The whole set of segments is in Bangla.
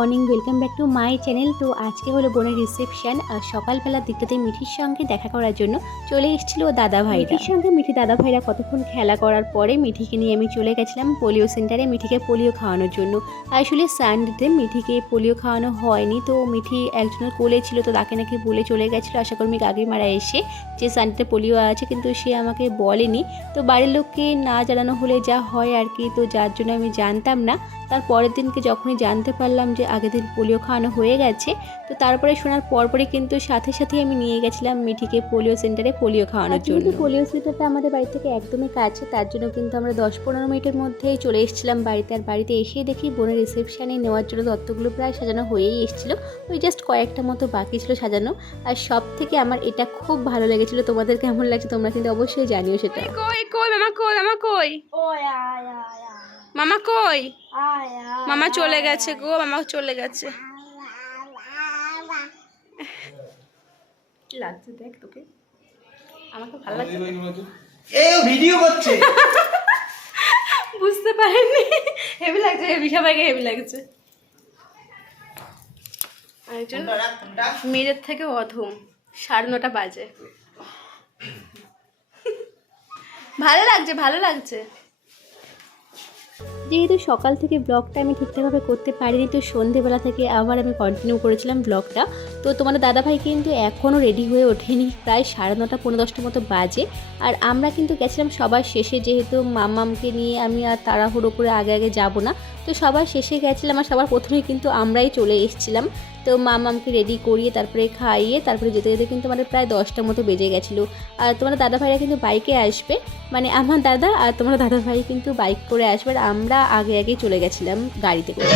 Morning, welcome back to my channel. তো আজকে হলো বোনের রিসেপশন। আর সকালবেলার দিকটাতে মিঠির সঙ্গে দেখা করার জন্য চলে এসেছিলো দাদা ভাইরা। মিঠির সঙ্গে মিঠি দাদা ভাইরা কতক্ষণ খেলা করার পরে মিঠিকে নিয়ে আমি চলে গেছিলাম পোলিও সেন্টারে মিঠিকে পোলিও খাওয়ানোর জন্য। আসলে সানডেতে মিঠিকে পোলিও খাওয়ানো হয়নি, তো মিঠি একজনের কোলে ছিল, তো তাকে নাকি বলে চলে গেছিলো আশাকর্মী কাকিমারা এসে যে সানডেতে পোলিও আছে, কিন্তু সে আমাকে বলেনি। তো বাড়ির লোককে না জানানো হলে যা হয় আর কি, তো যার জন্য আমি জানতাম না। তার পরের দিনকে যখনই জানতে পারলাম যে আগের দিন পোলিও খাওয়ানো হয়ে গেছে, তো তারপরে শোনার পরপরই কিন্তু সাথে সাথেই আমি নিয়ে গেছিলাম মিঠিকে পোলিও সেন্টারে পোলিও খাওয়ানোর জন্য। পোলিও সেন্টারটা আমাদের বাড়ি থেকে একদমই কাছে, তার জন্য কিন্তু আমরা 10-15 মিনিটের মধ্যেই চলে এসেছিলাম বাড়িতে। আর বাড়িতে এসেই দেখি বোনের রিসেপশানে নেওয়ার জন্য তত্ত্বগুলো প্রায় সাজানো হয়েই এসেছিলো, ওই জাস্ট কয়েকটা মতো বাকি ছিল সাজানো। আর সব থেকে আমার এটা খুব ভালো লেগেছিলো। তোমাদের কেমন লাগছে তোমরা কিন্তু অবশ্যই জানিও সেটা। কই কই মামা কই, মামা কই, মামা কই, মামা চলে গেছে গো, মামা চলে গেছে। কি লাগছে দেখ তোকে, আমাকে ভালো লাগছে। এই ভিডিও করছে, বুঝতে পারিনি, হেভি লাগছে, হেভি, সবাইকে হেভি লাগছে। একজন মেয়েদের থেকে অধম, 9:30 বাজে। ভালো লাগছে, ভালো লাগছে। যেহেতু সকাল থেকে ব্লগটা আমি ঠিকঠাকভাবে করতে পারিনি, তো সন্ধেবেলা থেকে আবার আমি কন্টিনিউ করেছিলাম ব্লগটা। তো তোমাদের দাদাভাই কিন্তু এখনও রেডি হয়ে ওঠেনি, প্রায় 9:30 পৌনে 10টার মতো বাজে। আর আমরা কিন্তু গেছিলাম সবার শেষে, যেহেতু মামামকে নিয়ে আমি আর তাড়াহুড়ো করে আগে আগে যাব না, তো সবার শেষে গেছিলাম। আর সবার প্রথমেই কিন্তু আমরাই চলে এসেছিলাম। তো মামামকে রেডি করিয়ে তারপরে খাইয়ে তারপরে যেতে যেতে কিন্তু আমাদের প্রায় 10টার মতো বেজে গেছিলো। আর তোমার দাদাভাইরা কিন্তু বাইকে আসবে, মানে আমার দাদা আর তোমার দাদাভাই কিন্তু বাইক করে আসবে, আর আমরা আগে আগেই চলে গেছিলাম গাড়িতে করে।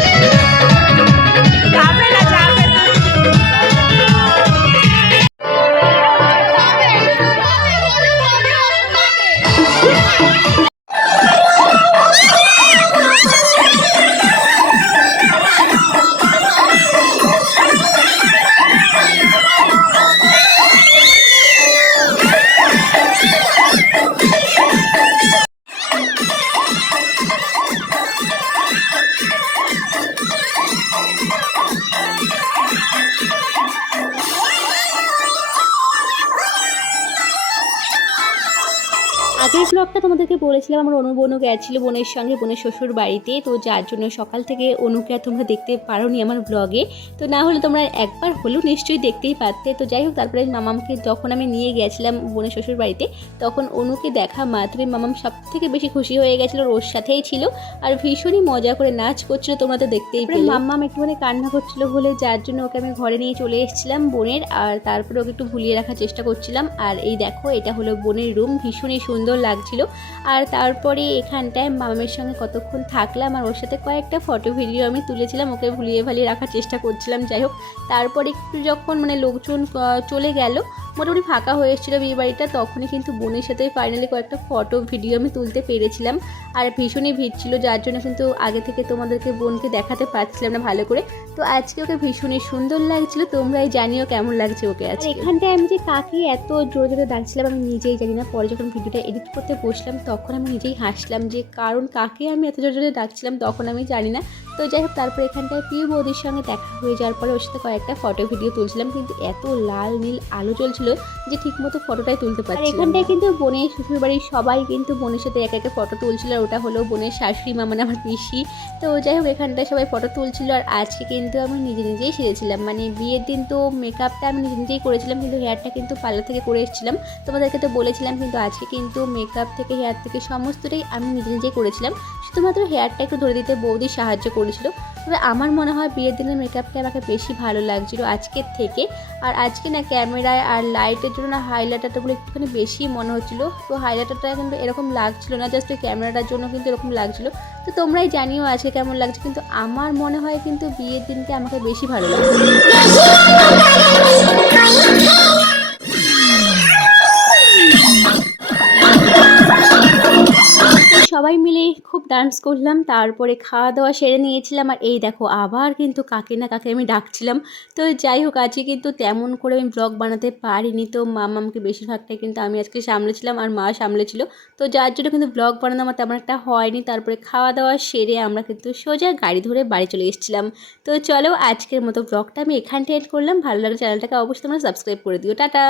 আগের ব্লগটা তোমাদেরকে বলেছিলাম আমার অনুবনু গেছিলো বোনের সঙ্গে বোনের শ্বশুর বাড়িতে, তো যার জন্য সকাল থেকে অনুকে আর তোমরা দেখতে পারোনি আমার ব্লগে। তো না হলে তোমরা একবার হলেও নিশ্চয়ই দেখতেই পারতে। তো যাই হোক, তারপরে মামামকে যখন আমি নিয়ে গেছিলাম বোনের শ্বশুর বাড়িতে, তখন অনুকে দেখা মাত্রই মামাম সব থেকে বেশি খুশি হয়ে গেছিলো, ওর সাথেই ছিল আর ভীষণই মজা করে নাচ করছিলো, তোমরা তো দেখতেই পেলে। মাম্মাম একটুখানি কান্না করছিলো বলে যার জন্য ওকে আমি ঘরে নিয়ে চলে এসেছিলাম বোনের, আর তারপরে ওকে একটু ভুলিয়ে রাখার চেষ্টা করছিলাম। আর এই দেখো, এটা হলো বোনের রুম, ভীষণই সুন্দর লাগছিল। আর তারপরে এখানটায় মামামের সঙ্গে কতক্ষণ থাকলাম আর ওর সাথে কয়েকটা ফটো ভিডিও আমি তুলেছিলাম, ওকে ভুলিয়ে ভালিয়ে রাখার চেষ্টা করছিলাম। যাই হোক, তারপরে একটু যখন মানে লোকজন চলে গেল, মোটামুটি ফাঁকা হয়ে এসেছিলো বিয়ে বাড়িটা, তখনই কিন্তু বোনের সাথে ফাইনালি কয়েকটা ফটো ভিডিও আমি তুলতে পেরেছিলাম। আর ভীষণই ভিড় ছিল, যার জন্য কিন্তু আগে থেকে তোমাদেরকে বোনকে দেখাতে পারছিলাম না ভালো করে। তো আজকে ওকে ভীষণই সুন্দর লাগছিল, তোমরাই জানিও কেমন লাগছে ওকে। আজকে এখানটায় আমি যে কাকে এত জোরে জোরে ডাকছিলাম আমি নিজেই জানি না। পরে যখন ভিডিওটা এডিট করতে বসলাম তখন আমি নিজেই হাসলাম, যে কারণ কাকে আমি এত জোরে জোরে ডাকছিলাম তখন আমি জানি না। তো যাই হোক, তারপরে এখানটায় প্রিয় বৌদির সঙ্গে দেখা হয়ে যাওয়ার পরে ওর সাথে কয়েকটা ফটো ভিডিও তুলছিলাম, কিন্তু এত লাল নীল আলো চলছিল যে ঠিকমতো ফটোটাই তুলতে পারছি। এখানটায় কিন্তু বোনের শ্বশুরবাড়ির সবাই কিন্তু বোনের সাথে এক একটা ফটো তুলছিল, আর ওটা হলো বোনের শাশুড়ি মা, মানে আমার পিসি। তো যাই হোক, এখানটায় সবাই ফটো তুলছিল। আর আজকে কিন্তু আমি নিজে নিজেই সেরেছিলাম, মানে বিয়ের দিন তো মেকআপটা আমি নিজে নিজেই করেছিলাম, কিন্তু হেয়ারটা কিন্তু পার্লার থেকে করে এসেছিলাম, তোমাদেরকে তো বলেছিলাম। কিন্তু আজকে কিন্তু মেকআপ থেকে হেয়ার থেকে সমস্তটাই আমি নিজে নিজেই করেছিলাম, শুধুমাত্র হেয়ারটা একটু ধরে দিতে বৌদি সাহায্য করেছিল। তবে আমার মনে হয় বিয়ের দিনের মেকআপটা আমাকে বেশি ভালো লাগছিল আজকের থেকে। আর আজকে না ক্যামেরায় আর লাইটের জন্য না হাইলাইটারগুলো একটুখানি বেশি মনে হচ্ছিলো, তো হাইলাইটারটা কিন্তু এরকম লাগছিল না, জাস্ট ওই ক্যামেরাটার জন্য কিন্তু এরকম লাগছিল। তো তোমরাই জানিও আজকে কেমন লাগছে, কিন্তু আমার মনে হয় কিন্তু বিয়ের দিনকে আমাকে বেশি ভালো লাগছে। সবাই মিলে খুব ডান্স করলাম, তারপরে খাওয়া দাওয়া সেরে নিয়েছিলাম। আর এই দেখো আবার কিন্তু কাকে না কাকে আমি ডাকছিলাম। তো যাই হোক আজকে কিন্তু তেমন করে আমি ব্লগ বানাতে পারিনি, তো মামামকে বেশিরভাগটাই কিন্তু আমি আজকে সামলেছিলাম আর মা সামলেছিল, তো যার জন্য কিন্তু ব্লগ বানানো আমার তেমন একটা হয়নি। তারপরে খাওয়া দাওয়া সেরে আমরা কিন্তু সোজা গাড়ি ধরে বাড়ি চলে এসেছিলাম। তো চলো আজকের মতো ব্লগটা আমি এখানটায় এড করলাম। ভালো লাগলে চ্যানেলটাকে অবশ্যই তোমরা সাবস্ক্রাইব করে দিও। টাটা।